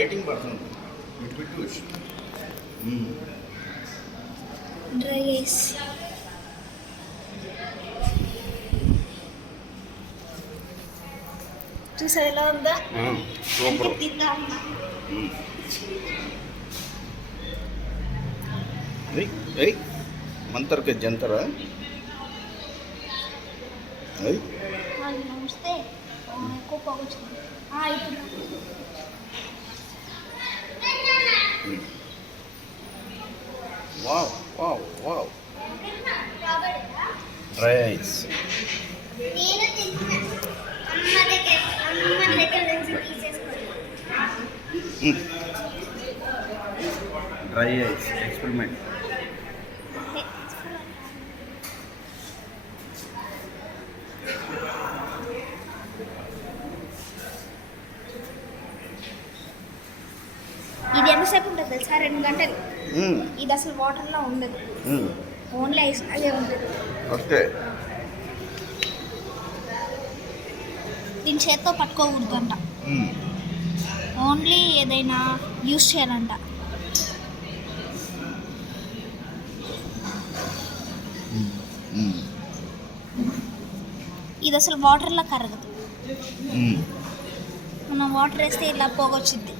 Lighting పడుతుంది. Dry ice. చూసారు ఎలా ఉందా? సూపర్. తిందాం. మంతర్ కే జంతరా. నమస్తే. ఎక్కువ పోగొచ్చింది. Wow wow wow. Dry ice. Dry ice experiment. ఇది ఎంతసేపు ఉంటుంది తెలుసా? 2 గంటలు. ఇది అసలు వాటర్లో ఉండదు, ఓన్లీ ఐస్ అదే ఉంటుంది. ఓకే. దీని చేత్తో పట్టుకోకూడదు అంట, ఓన్లీ ఏదైనా యూస్ చేయాలంట. ఇది అసలు వాటర్లో కరగదు. మనం వాటర్ వేస్తే ఇలా పోగొచ్చింది.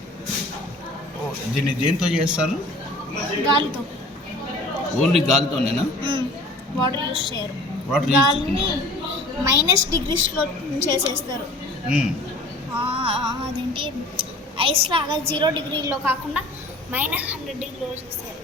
దీన్ని దేంతో చేస్తారు? గాలితో. ఓన్లీ గాలితోనేనా? వాటర్ యూస్ చేయరు. వాటర్ గాలిని -డిగ్రీస్లో చేసేస్తారు. అదేంటి ఐస్ లాగా 0 డిగ్రీలో కాకుండా -100 డిగ్రీలో చేస్తారు.